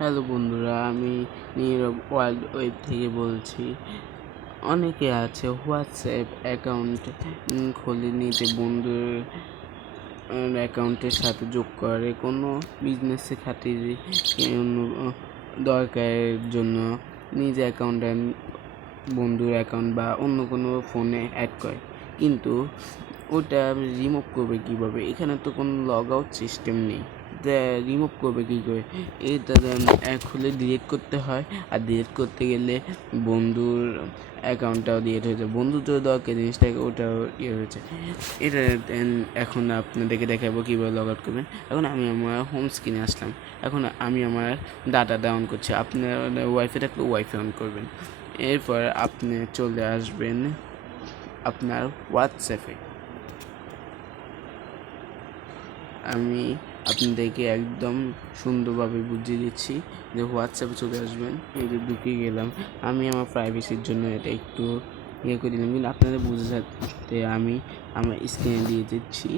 Hello বন্ধুরা, আমি নীরব world web থেকে বলছি। অনেকে আছে হোয়াটসঅ্যাপ অ্যাকাউন্ট খুলে নিতে বন্ধুর অ্যাকাউন্টের সাথে যোগ করে কোনো বিজনেসের খাতিরে কোনো দরকারের জন্য নিজের অ্যাকাউন্টে বন্ধুর অ্যাকাউন্ট বা অন্য কোনো ফোনে অ্যাড করে, কিন্তু ওটা রিমুভ করবে কীভাবে? এখানে তো কোনো লগ আউট সিস্টেম নেই। রিমুভ করবে কী করে? এটা খুলে ডিলিট করতে হয়, আর ডিলিট করতে গেলে বন্ধুর অ্যাকাউন্টটাও ডিলিট হয়ে যায়। বন্ধু তো দরকার জিনিসটাকে, ওটাও হয়েছে। এটা এখন আপনাদেরকে দেখাবো কীভাবে লগ আউট করবেন। এখন আমি আমার হোম স্ক্রিনে আসলাম। এখন আমি আমার ডাটাটা অন করছি। আপনার ওয়াইফাই থাকলে ওয়াইফাই অন করবেন। এরপর আপনি চলে আসবেন আপনার হোয়াটসঅ্যাপে। আমি আপনাদেরকে একদম সুন্দরভাবে বুঝিয়ে দিচ্ছি যে হোয়াটসঅ্যাপে চলে আসবেন। এই যে ঢুকে গেলাম, আমি আমার প্রাইভেসির জন্য এটা একটু করে দিলাম, কিন্তু আপনাদের বুঝে যাতে আমি আমার স্ক্রিনে দিয়ে দিচ্ছি।